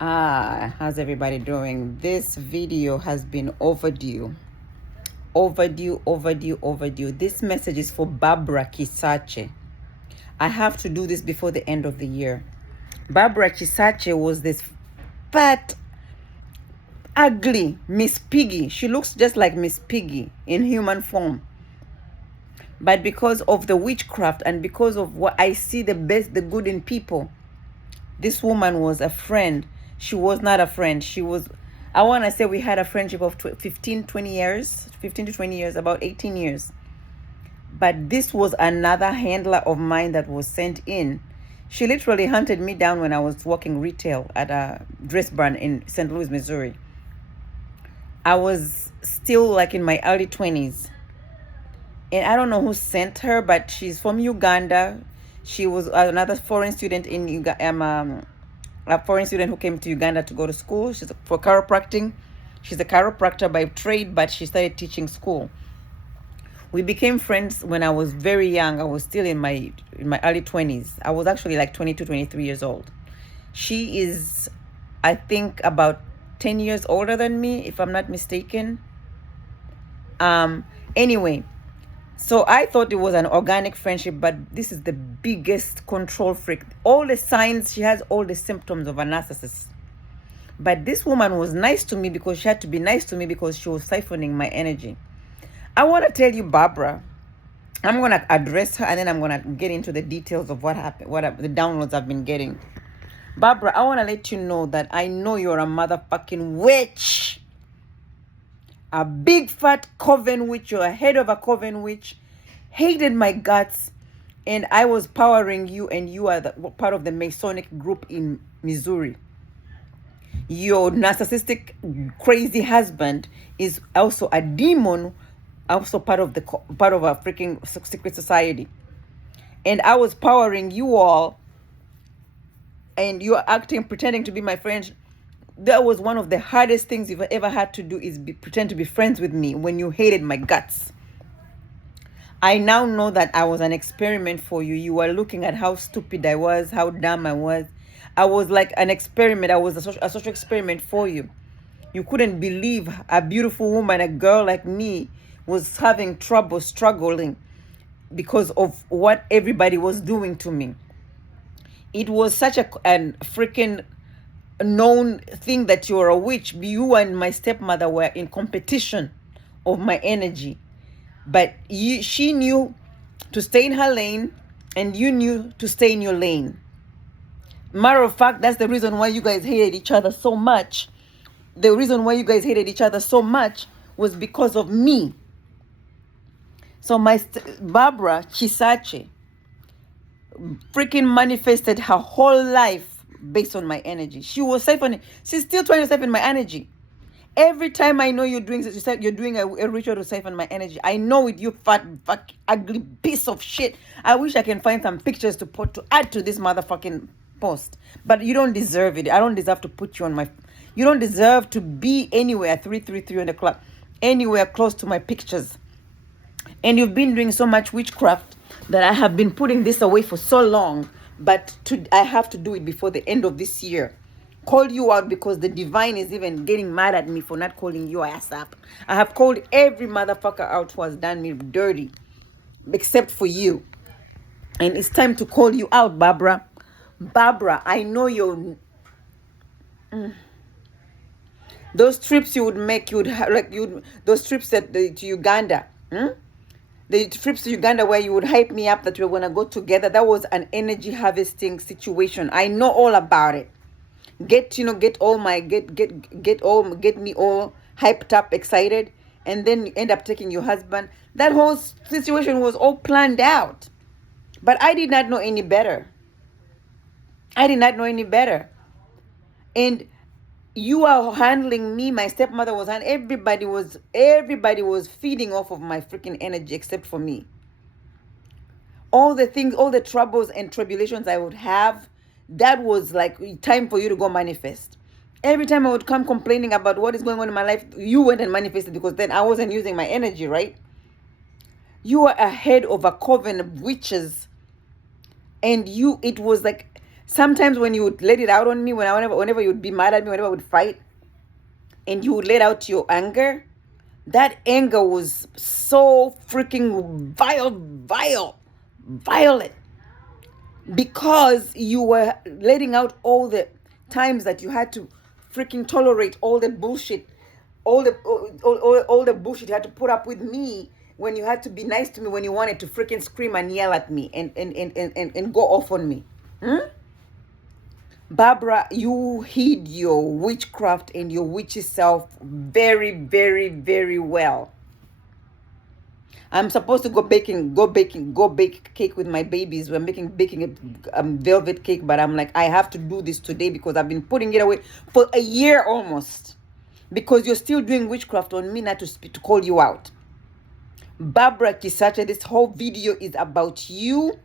How's everybody doing? This video has been overdue. Overdue. This message is for Barbara KISAKYE. I have to do this before the end of the year. Barbara KISAKYE was this fat, ugly Miss Piggy. She looks just like Miss Piggy in human form. But because of the witchcraft and because of what I see the best, the good in people, this woman was a friend. She was not a friend. She was, I want to say we had a friendship of 15 to 20 years, about 18 years. But this was another handler of mine that was sent in. She literally hunted me down when I was working retail at a dress brand in St. Louis, Missouri. I was still like in my early 20s. And I don't know who sent her, but she's from Uganda. She was another foreign student in Uganda. A foreign student who came to Uganda to go to school. She's for chiropractic. She's a chiropractor by trade, but she started teaching school. We became friends when I was very young. I was still in my early 20s. I was actually like 22, 23 years old. She is, I think, about 10 years older than me, if I'm not mistaken. Anyway, so I thought it was an organic friendship, but this is the biggest control freak. All the signs, she has all the symptoms of a narcissist. But this woman was nice to me because she had to be nice to me because she was siphoning my energy. I want to tell you, Barbara, I'm going to address her and then I'm going to get into the details of what happened, the downloads I've been getting. Barbara, I want to let you know that I know you're a motherfucking witch. A big fat coven witch. You're a head of a coven witch. Hated my guts. And I was powering you, and you are part of the Masonic group in Missouri. Your narcissistic, crazy husband is also a demon, also part of a freaking secret society. And I was powering you all, and you're pretending to be my friend. That was one of the hardest things you've ever had to do, is pretend to be friends with me when you hated my guts. I now know that I was an experiment for you. You were looking at how stupid I was, how dumb I was. I was like an experiment. I was a social experiment for you. You couldn't believe a beautiful woman, a girl like me, was having trouble, struggling because of what everybody was doing to me. It was such a freaking known thing that you're a witch. You and my stepmother were in competition of my energy, but she knew to stay in her lane and you knew to stay in your lane. Matter of fact, that's the reason why you guys hated each other so much. The reason why you guys hated each other so much was because of me. So Barbara KISAKYE freaking manifested her whole life based on my energy. She was siphoning. She's still trying to siphon my energy. Every time I know you're doing a ritual to siphon my energy. I know it, you fat, ugly piece of shit. I wish I can find some pictures to add to this motherfucking post. But you don't deserve it. I don't deserve to put you on my... You don't deserve to be anywhere 333 on the clock, anywhere close to my pictures. And you've been doing so much witchcraft that I have been putting this away for so long. But I have to do it before the end of this year. Call you out because the divine is even getting mad at me for not calling your ass up. I have called every motherfucker out who has done me dirty, except for you. And it's time to call you out, Barbara. Barbara, I know you're... Those trips you would make, those trips to Uganda, the trips to Uganda where you would hype me up that we were going to go together, that was an energy harvesting situation. I know all about it. Get me all hyped up, excited, and then you end up taking your husband. That whole situation was all planned out. But I did not know any better. And you are handling me, my stepmother was, and everybody was feeding off of my freaking energy except for me. All the things, all the troubles and tribulations I would have, that was like time for you to go manifest. Every time I would come complaining about what is going on in my life, you went and manifested, because then I wasn't using my energy, right? You are a head of a coven of witches, and it was like Sometimes when you would let it out on me, whenever you would be mad at me, whenever I would fight, and you would let out your anger, that anger was so freaking violent, because you were letting out all the times that you had to freaking tolerate all the bullshit, all the bullshit you had to put up with me, when you had to be nice to me, when you wanted to freaking scream and yell at me and go off on me. Barbara, you hid your witchcraft and your witchy self very, very, very well. I'm supposed to go bake cake with my babies. We're baking a velvet cake, but I'm like, I have to do this today because I've been putting it away for a year almost, because you're still doing witchcraft on me, not to call you out. Barbara KISAKYE, this whole video is about you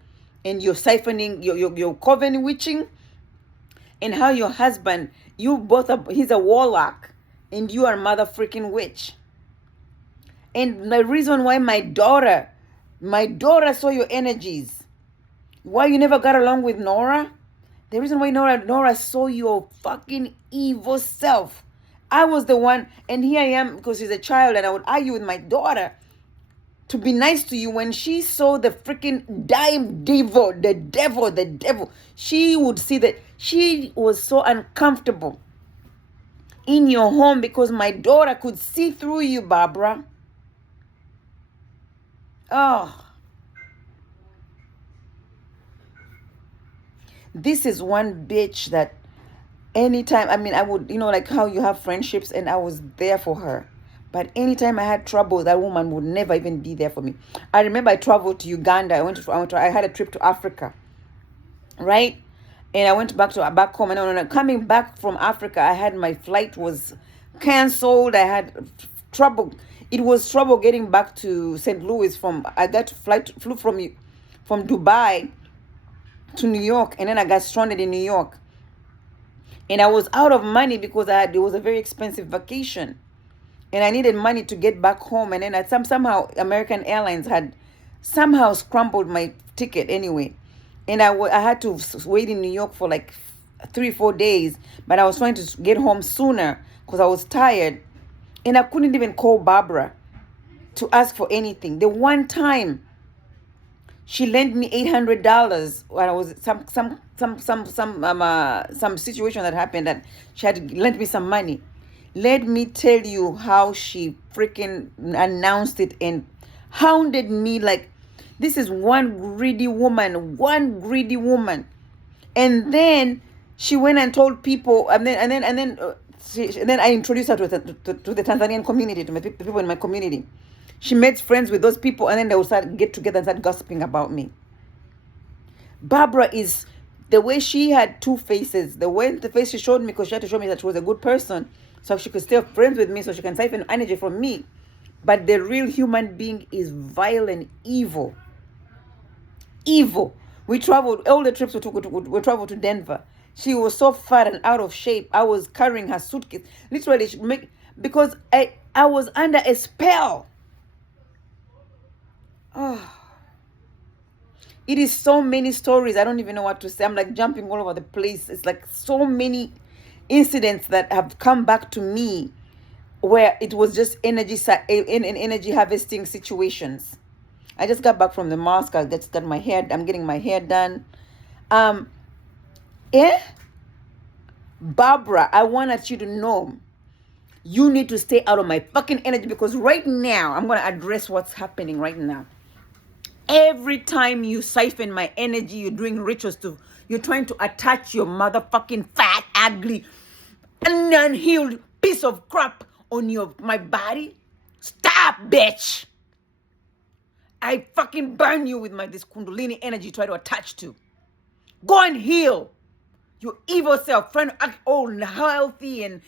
and your siphoning, your coven witching, and how your husband, he's a warlock and you are mother freaking witch. And the reason why my daughter saw your energies, why you never got along with Nora, the reason why Nora saw your fucking evil self. I was the one, and here I am, because she's a child, and I would argue with my daughter to be nice to you. When she saw the freaking the devil, she would see that she was so uncomfortable in your home, because my daughter could see through you, Barbara. Oh, this is one bitch that anytime, I mean, I would, like how you have friendships, and I was there for her. But anytime I had trouble, that woman would never even be there for me. I remember I traveled to Uganda. I had a trip to Africa, right? And I went back home. And coming back from Africa, I had, my flight was canceled. I had trouble. It was trouble getting back to St. Louis flew from Dubai to New York, and then I got stranded in New York. And I was out of money because it was a very expensive vacation. And I needed money to get back home. And then somehow American Airlines had somehow scrambled my ticket anyway. And I had to wait in New York for like 3-4 days. But I was trying to get home sooner because I was tired. And I couldn't even call Barbara to ask for anything. The one time she lent me $800 when I was some situation that happened, that she had lent me some money. Let me tell you how she freaking announced it and hounded me like, this is one greedy woman. And then she went and told people, and then I introduced her to the Tanzanian community, to my people in my community. She made friends with those people, and then they would get together and start gossiping about me. Barbara is, the way she had two faces, the face she showed me, because she had to show me that she was a good person, so she could stay friends with me, so she can siphon energy from me. But the real human being is vile and evil. Evil. We traveled, all the trips we traveled to Denver. She was so fat and out of shape. I was carrying her suitcase. Literally, because I was under a spell. Oh. It is so many stories. I don't even know what to say. I'm like jumping all over the place. It's like so many incidents that have come back to me where it was just energy harvesting situations. I just got back from the mosque. I'm getting my hair done. Barbara, I wanted you to know, you need to stay out of my fucking energy, because right now, I'm going to address what's happening right now. Every time you siphon my energy, you're doing rituals you're trying to attach your motherfucking fat, ugly, unhealed piece of crap on my body. Stop, bitch. I fucking burn you with this kundalini energy you try to attach to. Go and heal your evil self, trying to act all healthy and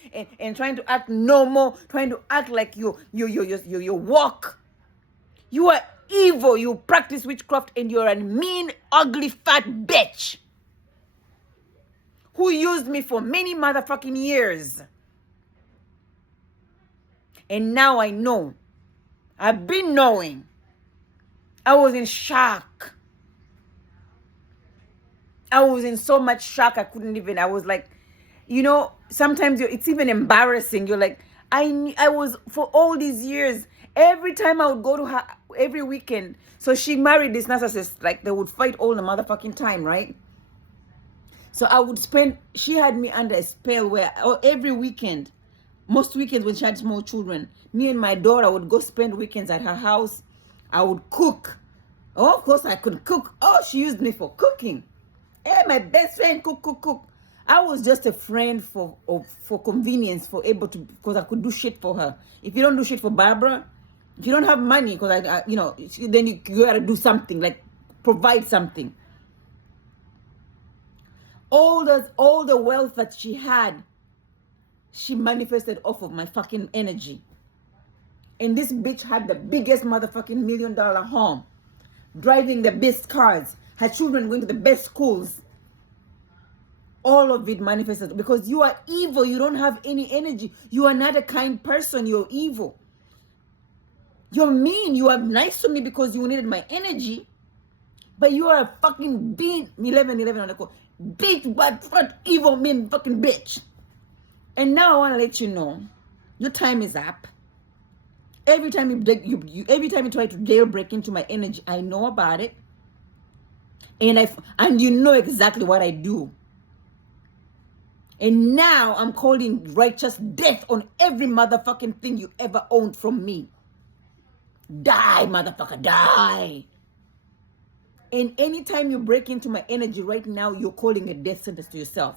trying to act normal, trying to act like you walk. You are evil. You practice witchcraft, and you're a mean, ugly, fat bitch who used me for many motherfucking years. And now I know. I've been knowing. I was in shock. I was in so much shock. I was like, you know, sometimes it's even embarrassing. You're like, I was, for all these years, every time I would go to her, every weekend. So she married this narcissist. Like, they would fight all the motherfucking time, right? So I would spend, she had me under a spell where every weekend, most weekends when she had small children, me and my daughter would go spend weekends at her house. I would cook. Oh, of course I could cook. Oh, she used me for cooking. Hey, my best friend, cook. I was just a friend for convenience, for able to, because I could do shit for her. If you don't do shit for Barbara, if you don't have money, because I you know, then you gotta do something, like provide something. All the wealth that she had, she manifested off of my fucking energy. And this bitch had the biggest motherfucking $1 million home, driving the best cars, her children going to the best schools. All of it manifested because you are evil. You don't have any energy. You are not a kind person. You're evil. You're mean. You are nice to me because you needed my energy. But you are a fucking being 11 on the call. Bitch, what evil mean fucking bitch. And now I want to let you know, your time is up. Every time every time you try to jailbreak into my energy, I know about it. And you know exactly what I do. And now I'm calling righteous death on every motherfucking thing you ever owned from me. Die, motherfucker, die. And anytime you break into my energy right now, you're calling a death sentence to yourself.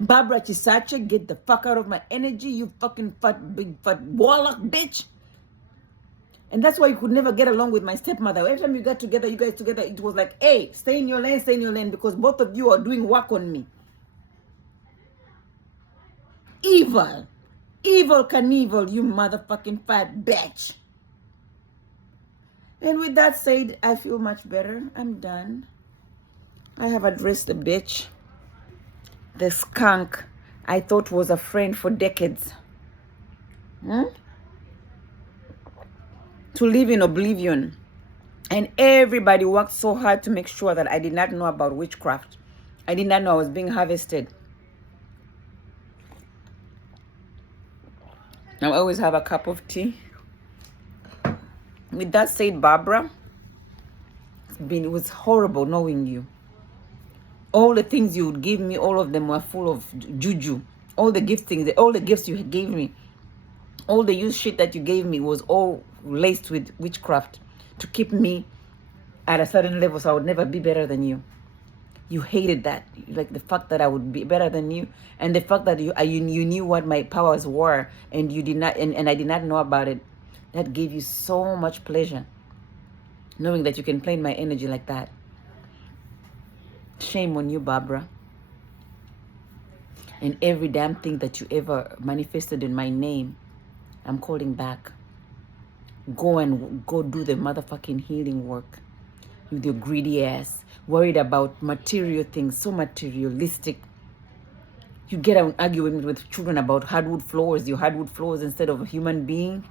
Barbara KISAKYE, get the fuck out of my energy, you fucking big fat warlock bitch. And that's why you could never get along with my stepmother. Every time you got together, you guys together, it was like, hey, stay in your lane, because both of you are doing work on me. Evil Knievel, you motherfucking fat bitch. And with that said, I feel much better. I'm done. I have addressed the bitch, the skunk I thought was a friend for decades. To live in oblivion. And everybody worked so hard to make sure that I did not know about witchcraft. I did not know I was being harvested. I always have a cup of tea. With that said, Barbara, it was horrible knowing you. All the things you would give me, all of them were full of juju. All the gifts you gave me, all the used shit that you gave me was all laced with witchcraft to keep me at a certain level so I would never be better than you. You hated that, like the fact that I would be better than you, and the fact that you knew what my powers were, and you did not, and I did not know about it. That gave you so much pleasure, knowing that you can play in my energy like that. Shame on you, Barbara. And every damn thing that you ever manifested in my name, I'm calling back. Go do the motherfucking healing work with your greedy ass. Worried about material things, so materialistic. You get out arguing with children about hardwood floors, your hardwood floors instead of a human being.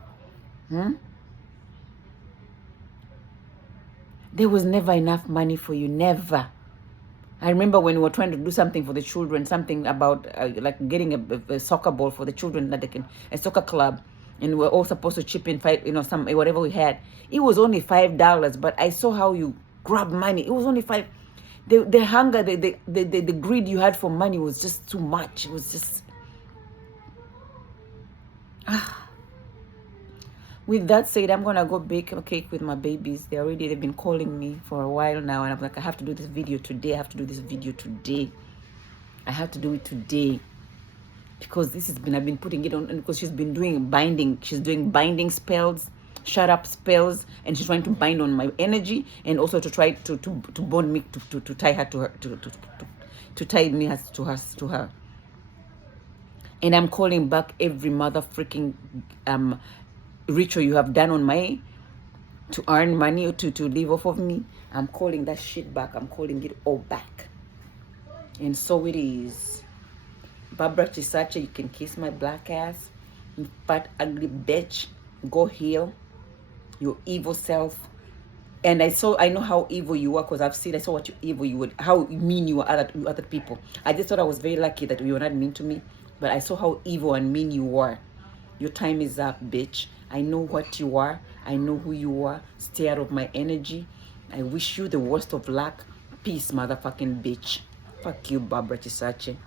There was never enough money for you, never. I remember when we were trying to do something for the children, something about like getting a soccer ball for the children, that they can, a soccer club, and we were all supposed to chip in some whatever we had. It was only $5, but I saw how you grab money. It was only $5. The hunger, the greed you had for money was just too much. It was just. With that said, I'm gonna go bake a cake with my babies. They've been calling me for a while now, and I'm like, I have to do this video today. I have to do it today because I've been putting it on, and because she's been doing binding. She's doing binding spells, shut up spells, and she's trying to bind on my energy, and also to try to bond me, to tie her to her, to tie me to her. And I'm calling back every mother freaking ritual you have done on my, to earn money or to live off of me. I'm calling that shit back. I'm calling it all back. And so it is. Barbara KISAKYE, you can kiss my black ass, you fat ugly bitch. Go heal your evil self. And I know how evil you were, because I saw what you evil you would, how mean you were other people. I just thought I was very lucky that you were not mean to me, but I saw how evil and mean you were. Your time is up, bitch. I know what you are. I know who you are. Stay out of my energy. I wish you the worst of luck. Peace, motherfucking bitch. Fuck you, Barbara Kisakye.